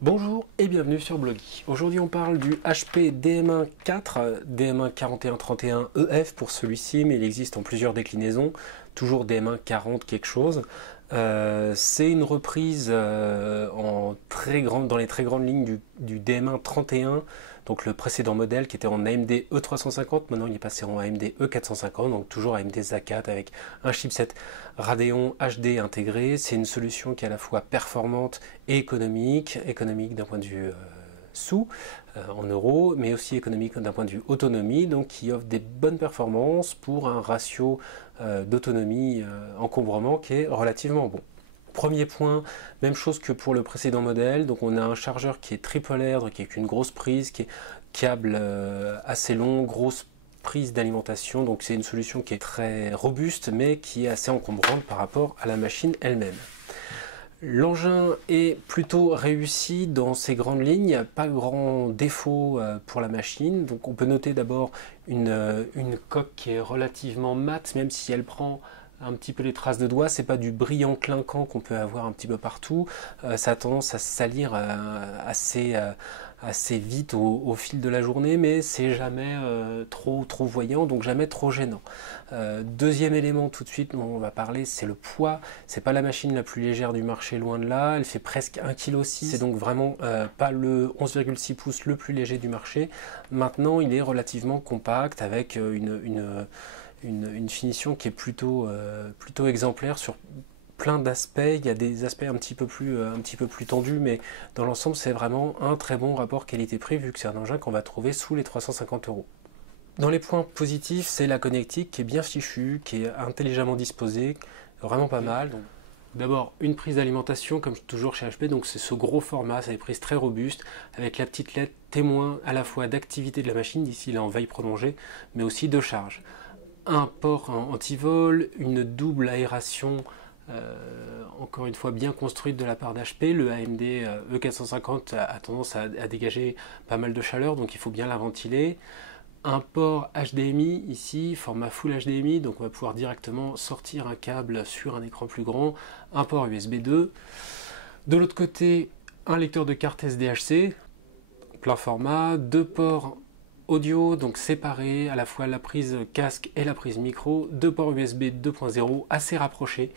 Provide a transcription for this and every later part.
Bonjour et bienvenue sur Blogy. Aujourd'hui on parle du HP DM1 4, DM1 4131EF pour celui-ci, mais il existe en plusieurs déclinaisons, toujours DM1 40 quelque chose. C'est une reprise dans les très grandes lignes du DM1 31, donc le précédent modèle qui était en AMD E350, maintenant il est passé en AMD E450, donc toujours AMD Zacate avec un chipset Radeon HD intégré. C'est une solution qui est à la fois performante et économique d'un point de vue en euros, mais aussi économique d'un point de vue autonomie, donc qui offre des bonnes performances pour un ratio d'autonomie encombrement qui est relativement bon. Premier point, même chose que pour le précédent modèle, donc on a un chargeur qui est triple air, qui est une grosse prise, qui est câble assez long, grosse prise d'alimentation, donc c'est une solution qui est très robuste mais qui est assez encombrante par rapport à la machine elle-même. L'engin est plutôt réussi dans ses grandes lignes, il n'y a pas grand défaut pour la machine. Donc on peut noter d'abord une coque qui est relativement mate, même si elle prend un petit peu les traces de doigts. C'est pas du brillant clinquant qu'on peut avoir un petit peu partout. Ça a tendance à se salir assez vite au fil de la journée, mais c'est jamais trop voyant, donc jamais trop gênant. Deuxième élément tout de suite dont on va parler, c'est le poids. C'est pas la machine la plus légère du marché, loin de là. Elle fait presque 1,6 kg. C'est donc vraiment pas le 11,6 pouces le plus léger du marché. Maintenant, il est relativement compact avec une finition qui est plutôt exemplaire sur plein d'aspects. Il y a des aspects un petit peu plus tendus, mais dans l'ensemble c'est vraiment un très bon rapport qualité-prix vu que c'est un engin qu'on va trouver sous les 350 €. Dans les points positifs, c'est la connectique qui est bien fichue, qui est intelligemment disposée, vraiment pas mal. Donc, d'abord, une prise d'alimentation, comme toujours chez HP, donc c'est ce gros format, c'est des prises très robustes, avec la petite LED témoin à la fois d'activité de la machine, d'ici là en veille prolongée, mais aussi de charge. Un port anti-vol, une double aération, encore une fois bien construite de la part d'HP. Le AMD E450 a tendance à dégager pas mal de chaleur, donc il faut bien la ventiler. Un port HDMI ici, format Full HDMI, donc on va pouvoir directement sortir un câble sur un écran plus grand. Un port USB 2. De l'autre côté, un lecteur de carte SDHC, plein format, deux ports audio, donc séparés, à la fois la prise casque et la prise micro, deux ports USB 2.0 assez rapprochés,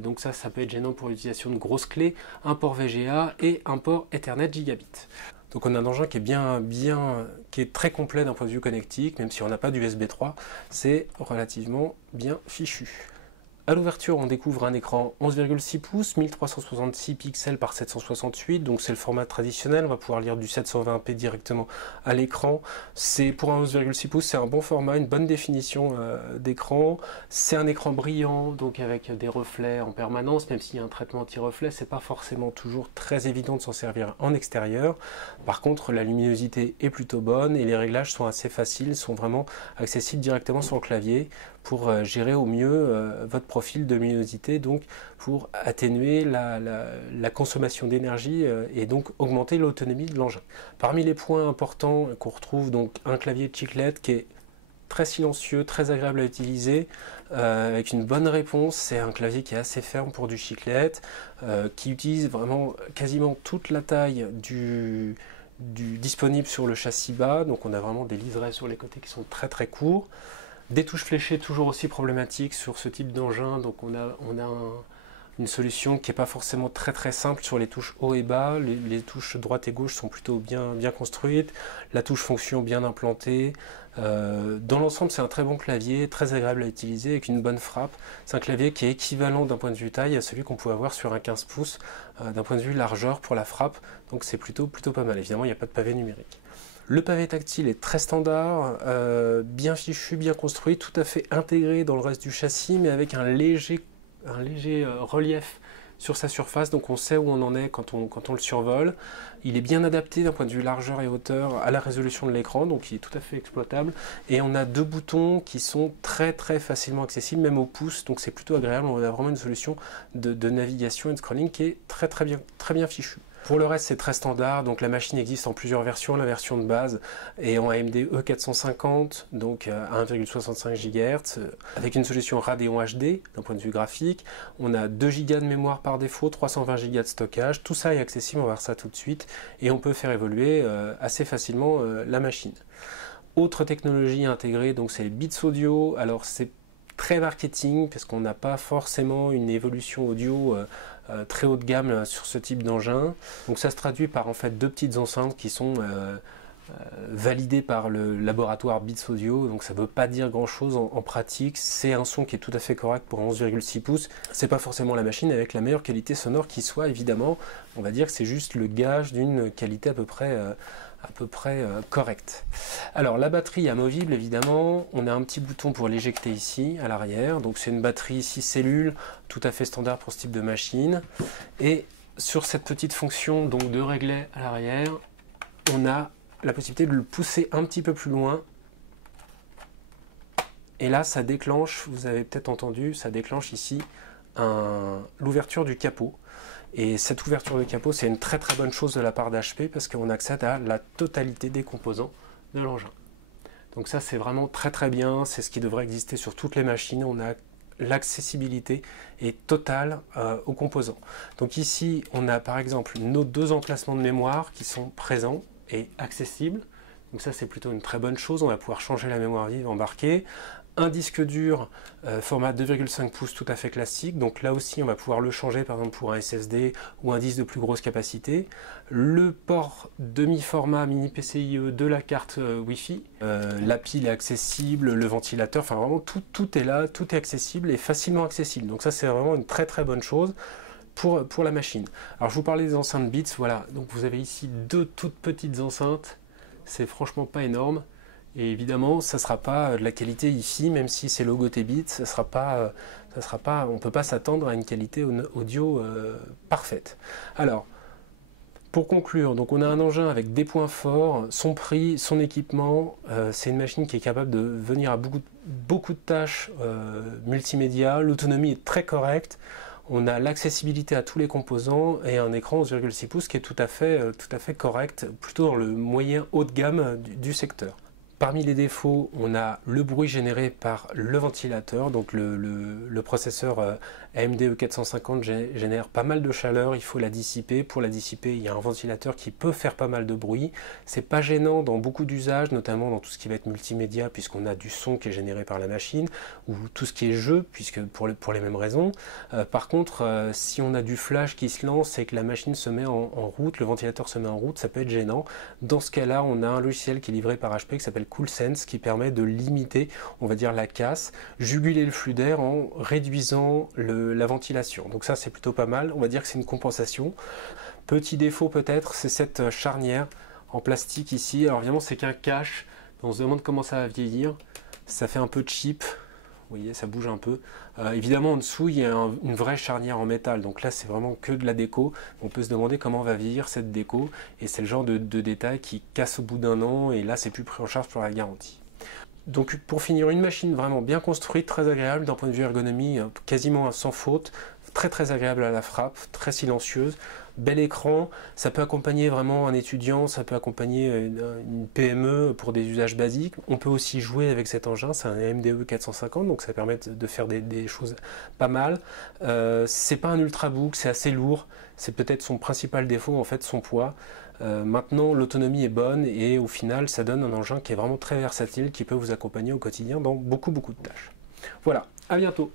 donc ça peut être gênant pour l'utilisation de grosses clés, un port VGA et un port Ethernet Gigabit. Donc on a un engin qui est qui est très complet d'un point de vue connectique, même si on n'a pas d'USB 3, c'est relativement bien fichu. À l'ouverture, on découvre un écran 11,6 pouces, 1366 pixels par 768, donc c'est le format traditionnel, on va pouvoir lire du 720p directement à l'écran. C'est pour un 11,6 pouces, c'est un bon format, une bonne définition d'écran. C'est un écran brillant, donc avec des reflets en permanence, même s'il y a un traitement anti-reflet, c'est pas forcément toujours très évident de s'en servir en extérieur. Par contre, la luminosité est plutôt bonne et les réglages sont assez faciles, sont vraiment accessibles directement sur le clavier pour gérer au mieux votre profil de luminosité, donc pour atténuer la consommation d'énergie et donc augmenter l'autonomie de l'engin. Parmi les points importants qu'on retrouve, donc un clavier chiclette qui est très silencieux, très agréable à utiliser, avec une bonne réponse. C'est un clavier qui est assez ferme pour du chiclette, qui utilise vraiment quasiment toute la taille disponible sur le châssis bas, donc on a vraiment des liserés sur les côtés qui sont très courts. Des touches fléchées toujours aussi problématiques sur ce type d'engin, donc on a une solution qui n'est pas forcément très simple sur les touches haut et bas. Les touches droite et gauche sont plutôt bien construites, la touche fonction bien implantée. Dans l'ensemble, c'est un très bon clavier, très agréable à utiliser avec une bonne frappe. C'est un clavier qui est équivalent d'un point de vue taille à celui qu'on pouvait avoir sur un 15 pouces, d'un point de vue largeur pour la frappe, donc c'est plutôt pas mal. Évidemment, il n'y a pas de pavé numérique. Le pavé tactile est très standard, bien fichu, bien construit, tout à fait intégré dans le reste du châssis, mais avec un léger relief sur sa surface, donc on sait où on en est quand on le survole. Il est bien adapté d'un point de vue largeur et hauteur à la résolution de l'écran, donc il est tout à fait exploitable. Et on a deux boutons qui sont très facilement accessibles, même au pouce, donc c'est plutôt agréable. On a vraiment une solution de navigation et de scrolling qui est très bien fichue. Pour le reste, c'est très standard, donc la machine existe en plusieurs versions. La version de base est en AMD E450, donc à 1,65 GHz, avec une solution Radeon HD d'un point de vue graphique. On a 2 Go de mémoire par défaut, 320 Go de stockage. Tout ça est accessible, on va voir ça tout de suite, et on peut faire évoluer assez facilement la machine. Autre technologie intégrée, donc c'est les bits audio. Alors c'est très marketing, parce qu'on n'a pas forcément une évolution audio très haut de gamme sur ce type d'engin. Donc ça se traduit par en fait 2 petites enceintes qui sont validées par le laboratoire Beats Audio. Donc ça ne veut pas dire grand chose en pratique. C'est un son qui est tout à fait correct pour 11,6 pouces. C'est pas forcément la machine avec la meilleure qualité sonore qui soit, évidemment. On va dire que c'est juste le gage d'une qualité à peu près correcte. Alors la batterie amovible, évidemment, on a un petit bouton pour l'éjecter ici à l'arrière. Donc c'est une batterie 6 cellules, tout à fait standard pour ce type de machine. Et sur cette petite fonction donc de régler à l'arrière, on a la possibilité de le pousser un petit peu plus loin. Et là ça déclenche, vous avez peut-être entendu, ça déclenche ici l'ouverture du capot. Et cette ouverture de capot, c'est une très très bonne chose de la part d'HP parce qu'on accède à la totalité des composants de l'engin. Donc ça c'est vraiment très très bien, c'est ce qui devrait exister sur toutes les machines. On a l'accessibilité est totale aux composants. Donc ici on a par exemple nos 2 emplacements de mémoire qui sont présents et accessibles. Donc ça c'est plutôt une très bonne chose, on va pouvoir changer la mémoire vive embarquée. Un disque dur format 2,5 pouces tout à fait classique, donc là aussi on va pouvoir le changer par exemple pour un SSD ou un disque de plus grosse capacité. Le port demi-format mini PCIe de la carte Wi-Fi, la pile est accessible, le ventilateur, enfin vraiment tout est là, tout est accessible et facilement accessible. Donc ça c'est vraiment une très très bonne chose pour la machine. Alors je vous parlais des enceintes Beats, voilà, donc vous avez ici 2 toutes petites enceintes, c'est franchement pas énorme. Et évidemment, ça ne sera pas de la qualité ici, même si c'est logoté Beats, on ne peut pas s'attendre à une qualité audio parfaite. Alors, pour conclure, donc on a un engin avec des points forts, son prix, son équipement, c'est une machine qui est capable de venir à beaucoup de tâches multimédia, l'autonomie est très correcte, on a l'accessibilité à tous les composants et un écran 11,6 pouces qui est tout à fait correct, plutôt dans le moyen haut de gamme du secteur. Parmi les défauts, on a le bruit généré par le ventilateur, donc le processeur AMD E450 génère pas mal de chaleur, il faut la dissiper. Pour la dissiper, il y a un ventilateur qui peut faire pas mal de bruit. C'est pas gênant dans beaucoup d'usages, notamment dans tout ce qui va être multimédia, puisqu'on a du son qui est généré par la machine, ou tout ce qui est jeu, puisque pour les mêmes raisons. Par contre, si on a du flash qui se lance et que la machine se met en route, le ventilateur se met en route, ça peut être gênant. Dans ce cas-là, on a un logiciel qui est livré par HP qui s'appelle CoolSense, qui permet de limiter, on va dire, la casse, juguler le flux d'air en réduisant la ventilation. Donc ça c'est plutôt pas mal, on va dire que c'est une compensation. Petit défaut peut-être, c'est cette charnière en plastique ici. Alors évidemment c'est qu'un cache, on se demande comment ça va vieillir, ça fait un peu cheap. Vous voyez, ça bouge un peu. Évidemment, en dessous, il y a une vraie charnière en métal. Donc là, c'est vraiment que de la déco. On peut se demander comment va vieillir cette déco. Et c'est le genre de détail qui casse au bout d'un an. Et là, c'est plus pris en charge pour la garantie. Donc pour finir, une machine vraiment bien construite, très agréable d'un point de vue ergonomie, quasiment sans faute, très très agréable à la frappe, très silencieuse, bel écran, ça peut accompagner vraiment un étudiant, ça peut accompagner une PME pour des usages basiques. On peut aussi jouer avec cet engin, c'est un AMD E450, donc ça permet de faire des choses pas mal. C'est pas un ultrabook, c'est assez lourd, c'est peut-être son principal défaut en fait, son poids. Maintenant l'autonomie est bonne et au final ça donne un engin qui est vraiment très versatile, qui peut vous accompagner au quotidien dans beaucoup de tâches. Voilà, à bientôt.